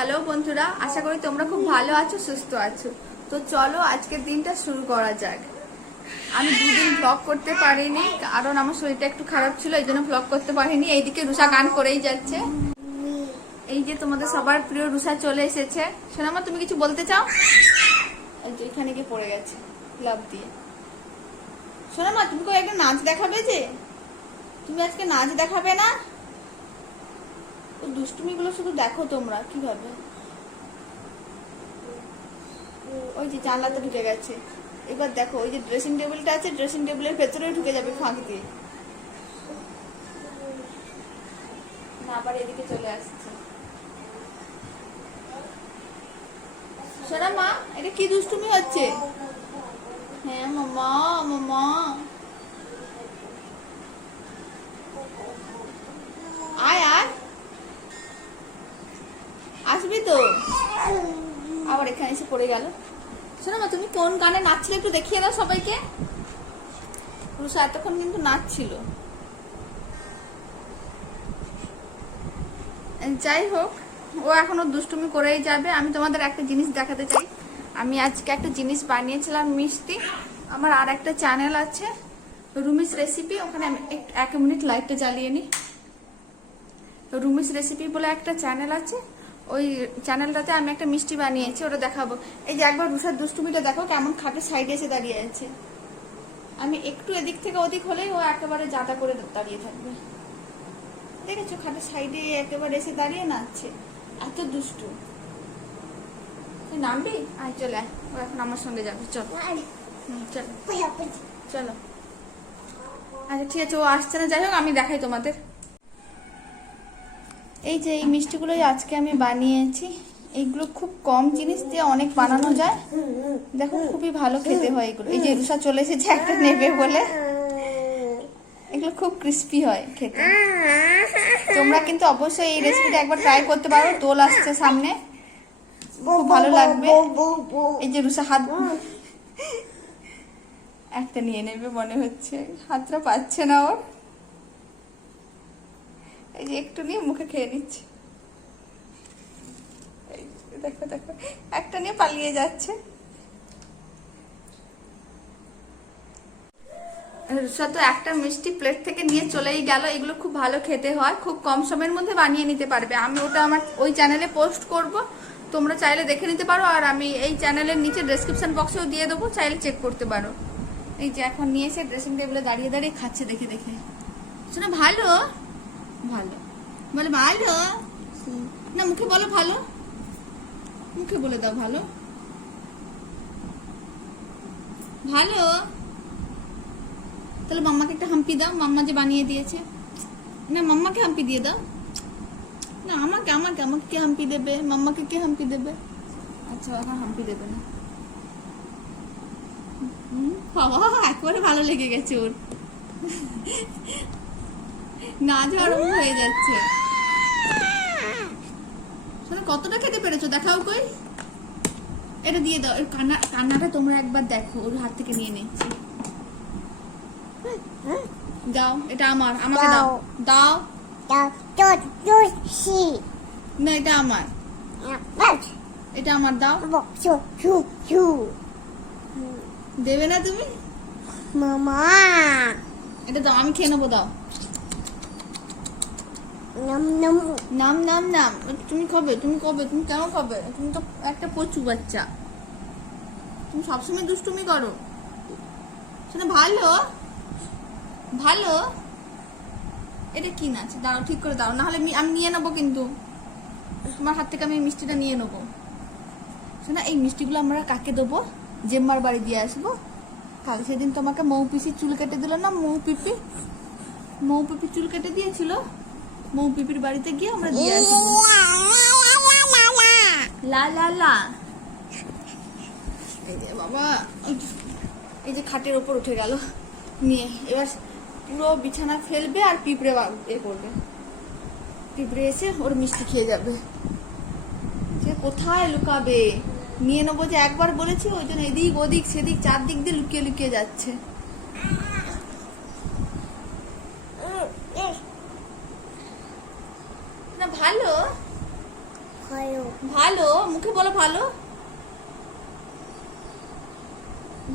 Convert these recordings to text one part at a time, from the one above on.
Hello বন্ধুরা, আশা করি তোমরা খুব ভালো আছো, সুস্থ আছো। তো চলো আজকের দিনটা শুরু করা যাক। আমি দুদিন ব্লগ করতে পারিনি কারণ আমার শরীরটা একটু খারাপ ছিল, এই জন্য ব্লগ করতে পারিনি। এইদিকে রুষা গান করেই যাচ্ছে। এই যে তোমাদের সবার প্রিয় রুষা চলে এসেছে। সোনামা, তুমি কিছু বলতে চাও? এই যে এখানে গিয়ে পড়ে গেছে লাভ দিয়ে। সোনামা, তুমি কই একটা নাচ দেখাবে যে? তুমি আজকে নাচ দেখাবে না? দুষ্টুমিগুলো শুধু দেখো তোমরা কিভাবে। ওই যে জানলাতে ঢুকে গেছে। এবার দেখো ওই যে ড্রেসিং টেবিলটা আছে, ড্রেসিং টেবিলের ভেতরে ঢুকে যাবে ফাঁক দিয়ে। না, আবার এদিকে চলে আসছে। সোনা মা, এটা কি দুষ্টুমি হচ্ছে? হ্যাঁ মামা, মামা আয় আয়, আসবি তো? আবার এখানে এসে পড়ে গেল। শোনো মা, তুমি কোন গানে নাচছিলে একটু দেখিয়ে দাও সবাইকে। রুষা এতক্ষণ কিন্তু নাচছিল। যাই হোক, ও এখনো দুষ্টুমি করেই যাবে। আমি তোমাদের একটা জিনিস দেখাতে চাই। আমি আজকে একটা জিনিস বানিয়েছিলাম, মিষ্টি। আমার আর একটা চ্যানেল আছে, রুমিস রেসিপি। ওখানে আমি 1 মিনিট লাইটটা জ্বালিয়ে নিই। রুমিস রেসিপি বলে একটা চ্যানেল আছে, ওই চ্যানেলটাতে আমি একটা মিষ্টি বানিয়েছি, ওটা দেখাবো। এই যে একবার রুষার দুষ্টুমিটা দেখো, কেমন খাটের সাইডে এসে দাঁড়িয়ে আছে। আমি একটু এদিক থেকে ওদিক হলেই ও একেবারে জাতা করে দাঁড়িয়ে থাকবে। দেখেছো, খাটের সাইডে একেবারে এসে দাঁড়িয়ে নাচছে। এত দুষ্টু। তুই নামবি? আয়, চলে আয়। ও এখন আমার সঙ্গে যাবে। চলো চলো চলো। আচ্ছা ঠিক আছে, ও আসছে না। যাই হোক, আমি দেখাই তোমাদের। এই যে এই মিষ্টিগুলোই আজকে আমি বানিয়েছি। এইগুলো খুব কম জিনিস দিয়ে অনেক বানানো যায়। দেখো, খুবই ভালো খেতে হয় এগুলো। এই যে রুষা চলে এসেছে একটা নেবে বলে। এগুলো খুব ক্রিস্পি হয় খেতে। তোমরা কিন্তু অবশ্যই এই রেসিপিটা একবার ট্রাই করতে পারো। দোল আসছে সামনে, খুব ভালো লাগবে। এই যে রুষা হাত একটা নিয়ে নেবে মনে হচ্ছে, হাতটা পাচ্ছে না ওর। এই যে একটু নিয়ে মুখে খেয়ে নিচ্ছে। দেখো দেখো, একটা নিয়ে পালিয়ে যাচ্ছে। রুষা তো একটা মিষ্টি প্লেট থেকে নিয়ে চলেই গেল। এগুলো খুব ভালো খেতে হয়, খুব কম সময়ের মধ্যে বানিয়ে নিতে পারবে। আমি ওটা আমার ওই চ্যানেলে পোস্ট করব, তোমরা চাইলে দেখে নিতে পারো। আর আমি এই চ্যানেলের নিচে ডেসক্রিপশন বক্সেও দিয়ে দেবো, চাইলে চেক করতে পারো। এই যে এখন নিয়ে এসে ড্রেসিং টেবিলে দাঁড়িয়ে দাঁড়িয়ে খাচ্ছে দেখে দেখে। শোনা, ভালো ভালো বলে ভালো না, মুখে বলো ভালো, মুখে বলে দাও ভালো ভালো। তাহলে মাম্মাকে একটা হাম্পি দাও, মাম্মা যে বানিয়ে দিয়েছে। না, মাম্মাকে হাম্পি দিয়ে দাও। না, আমাকে আমাকে আমাকে কে হাম্পি দেবে? মাম্মাকে কে হাম্পি দেবে? আচ্ছা, এখন হাম্পি দেবে না। বাবা, একবারে ভালো লেগে গেছে ওর। নাচ আরম্ভ হয়ে যাচ্ছে। কতটা খেতে পেরেছো দেখাও কই। এটা দিয়ে দাও। এর কান্নাটা তোমরা একবার দেখো, ওর হাত থেকে নিয়ে নিচ্ছি। দাও, এটা আমার, আমাকে দাও দাও। না, এটা আমার, এটা আমার, দাও। দেবে না তুমি? মামা, এটা দাও, আমি খেয়ে নেবো। দাও। নাম নাম নাম নাম নাম। তুমি খাবে, তুমি কবে, তুমি কেন খাবে? তুমি তো একটা পচু বাচ্চা, তুমি সবসময় দুষ্টুমি করো। শোনো, ভালো ভালো। এটা কি নাচ? দাও, ঠিক করে দাও, নাহলে আমি নিয়ে নেবো কিন্তু। তোমার হাত থেকে আমি মিষ্টিটা নিয়ে নেবো। শোনো, এই মিষ্টিগুলো আমরা কাকে দেবো? জেম্মার বাড়ি দিয়ে আসবো কাল। সেদিন তোমাকে মৌ পিসির চুল কেটে দিল না? মৌ পিপি চুল কেটে দিয়েছিল। মৌ পিপির বাড়িতে গিয়ে আমরা দিয়ে আসবো। লা লা লা। এই যে বাবা, এই যে খাটের ওপর উঠে গেল নিয়ে। এবার পুরো বিছানা ফেলবে আর পিঁপড়ে করবে। পিঁপড়ে এসে ওর মিষ্টি খেয়ে যাবে। সে কোথায় লুকাবে? নিয়ে নেবো যে একবার বলেছি, ওই জন্য এদিক ওদিক সেদিক চারদিক দিয়ে লুকিয়ে লুকিয়ে যাচ্ছে। না, ভালো ভালো ভালো, মুখে বলো ভালো।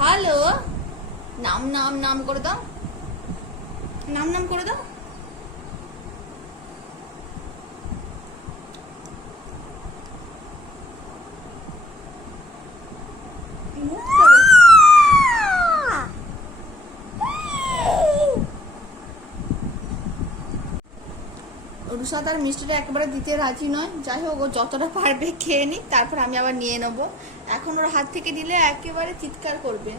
ভালো, নাম নাম নাম করে দাও, নাম নাম করে দাও। রুষা তার মিষ্টিটা একেবারে দিতে রাজি নয়। যাই হোক, ও যতটা পারবে খেয়ে নিক, তারপর আমি আবার নিয়ে নেবো। এখন ওর হাত থেকে দিলে একেবারে চিৎকার করবে।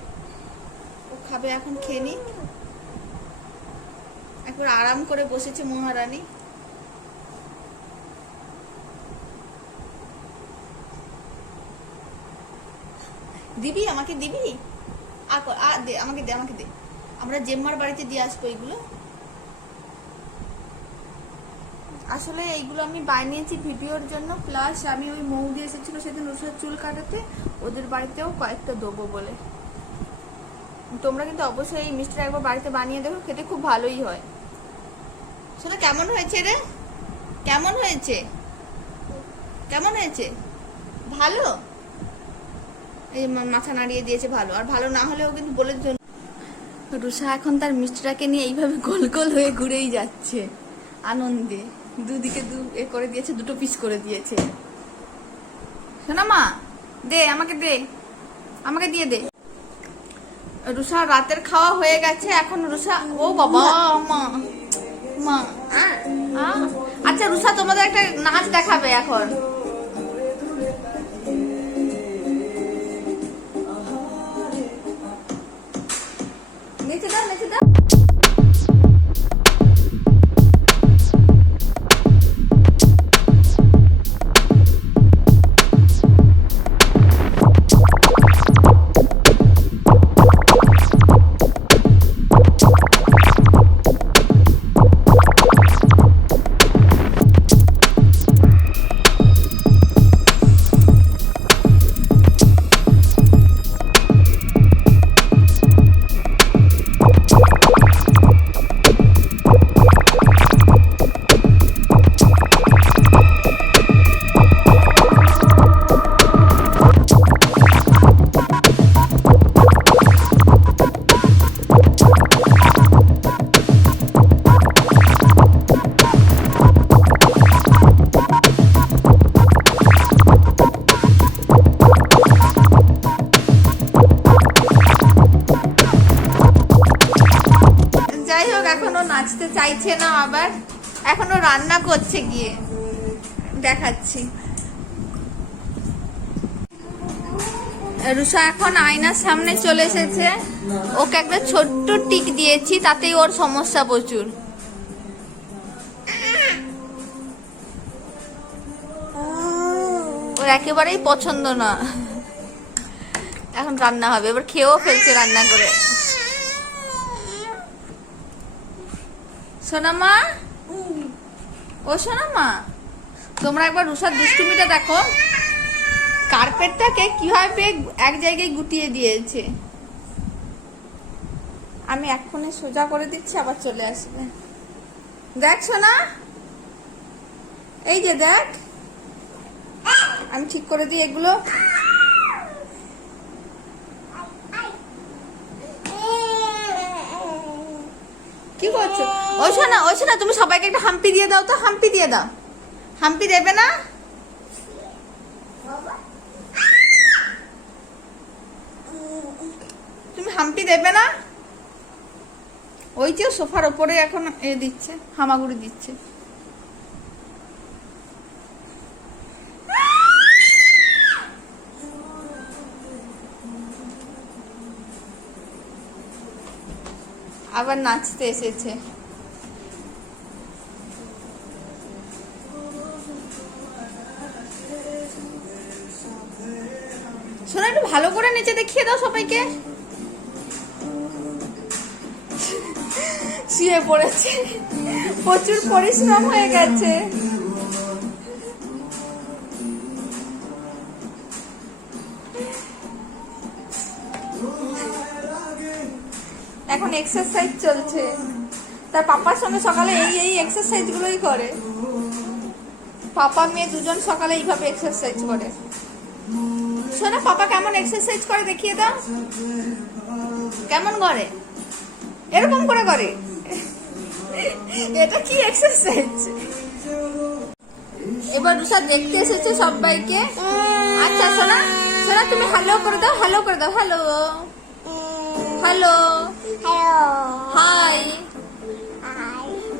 ও খাবে, এখন খেয়ে নিক। একবার আরাম করে বসেছে মহারানী। দিবি আমাকে, দিবি? দে আমাকে, দে আমাকে, দে। আমরা জেম্মার বাড়িতে দিয়ে আসবো এগুলো। আসলে এইগুলো আমি বানিয়েছি ভিডিওর জন্য, প্লাস আমি ওই মৌদি এসেছিল সেদিন রসুনের চুল কাটাতে, ওদের বাড়িতেও কয়েকটা দেবো বলে। তোমরা কিন্তু অবশ্যই এই মিষ্টিটা একবার বাড়িতে বানিয়ে দেখো, খেতে খুব ভালোই হয়। শোনো, কেমন হয়েছে রে? কেমন হয়েছে? কেমন হয়েছে? ভালো? এই মাথা নাড়িয়ে দিয়েছে ভালো। আর ভালো না হলেও কিন্তু বলে দিত। রুষা এখন তার মিষ্টিটাকে নিয়ে এইভাবে গোল গোল হয়ে ঘুরেই যাচ্ছে আনন্দে। দুদিকে এ করে দিয়েছে, দুটো পিস করে দিয়েছে। শোনা মা, দে আমাকে, দে আমাকে, দিয়ে দে। রুষা রাতের খাওয়া হয়ে গেছে। এখন রুষা, ও বাবা, মা মা। আচ্ছা রুষা, তোমাদের একটা নাচ দেখাবে এখন। নেচে দাও, নেচে দাও। এখনো নাচতে চাইছে না, আবার এখনো রান্না করছে গিয়ে, দেখাচ্ছি। রুষা এখন আয়নার সামনে চলে এসেছে। ওকে একটা ছোট্ট টিক দিয়েছি, তাতেই ওর সমস্যা প্রচুর। ওর একেবারেই পছন্দ না। এখন রান্না হবে, এবার খেয়েও ফেলছে রান্না করে। সোনামা, ও সোনামা, তোমরা একবার রুষার দুষ্টুমিটা দেখো। কার্পেটটাকে কিভাবে এক জায়গায় গুটিয়ে দিয়েছে। আমি এক্ষুনি সোজা করে দিচ্ছি, আবার চলে আসবে। দেখ সোনা, এই যে দেখ, আমি ঠিক করে দিই এগুলো। কি করছো? ওই শোনা, ওই শোনা, তুমি সবাইকে একটা হাম্পি দিয়ে দাও তো, হাম্পি দিয়ে দাও। হাম্পি দেবে না? তুমি হাম্পি দেবে না? ওই যে সোফার ওপরে এখন এ দিচ্ছে, হামাগুড়ি দিচ্ছে। আবার নাচতে এসেছে। শোনা, একটু ভালো করে নেচে দেখিয়ে দাও সবাইকে। শুয়ে পড়েছে, প্রচুর পরিশ্রম হয়ে গেছে। এখন এক্সারসাইজ চলছে। তার পাপার সঙ্গে সকালে এই এক্সারসাইজ গুলোই করে। পাপা মেয়ে দুজন সকালে এইভাবে এক্সারসাইজ করে। শোনো পাপা কেমন এক্সারসাইজ করে দেখিয়ে দাও। কেমন করে? এরকম করে করে। এটা কি এক্সারসাইজ? এবার রুষা দেখতে এসেছে সবাইকে। আচ্ছা সোনা, সোনা তুমি হ্যালো করে দাও, হ্যালো করে দাও, হ্যালো হ্যালো হাই।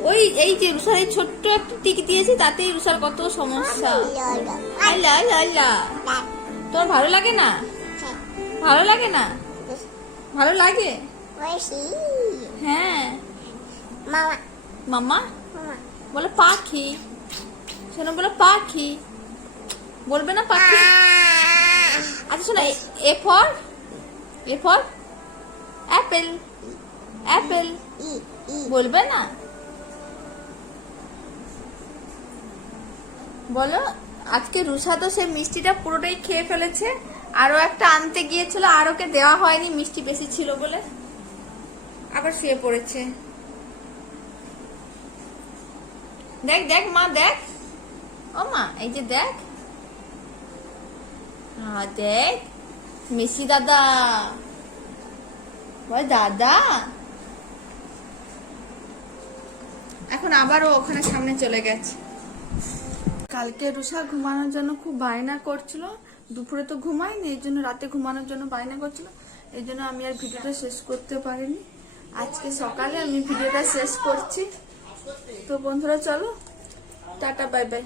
ওই এই যে রুষার এই ছোট্ট একটা টিক দিয়েছি, তাতেই রুষার কত সমস্যা। আল্লাহ আল্লাহ আল্লাহ। তোর ভালো লাগে না? ভালো লাগে না? ভালো লাগে। হ্যাঁ মামা মামা মামা বলো পাখি। শোনো বলো পাখি, বলবে না পাখি? আচ্ছা শোনো, এ ফর অ্যাপেল, অ্যাপেল বলবে না? বলো। আজকে রুষা তো সে মিষ্টিটা পুরোটাই খেয়ে ফেলেছে। আরো একটা আনতে গিয়েছিল, আর ওকে দেওয়া হয়নি, মিষ্টি বেশি ছিল বলে আবার শুয়ে পড়েছে। দেখ দেখ মা, দেখ ও মা, এই যে দেখ, দেখ মিষ্টি দাদা, বল দাদা। এখন আবার ও ওখানে সামনে চলে গেছে। কালকে রুষা ঘুমানোর জন্য খুব বায়না করছিল। দুপুরে তো ঘুমায়নি, এই জন্য রাতে ঘুমানোর জন্য বায়না করছিল। এই জন্য আমি আর ভিডিওটা শেষ করতে পারিনি। আজকে সকালে আমি ভিডিওটা শেষ করছি। তো বন্ধুরা চলো, টাটা বাই বাই।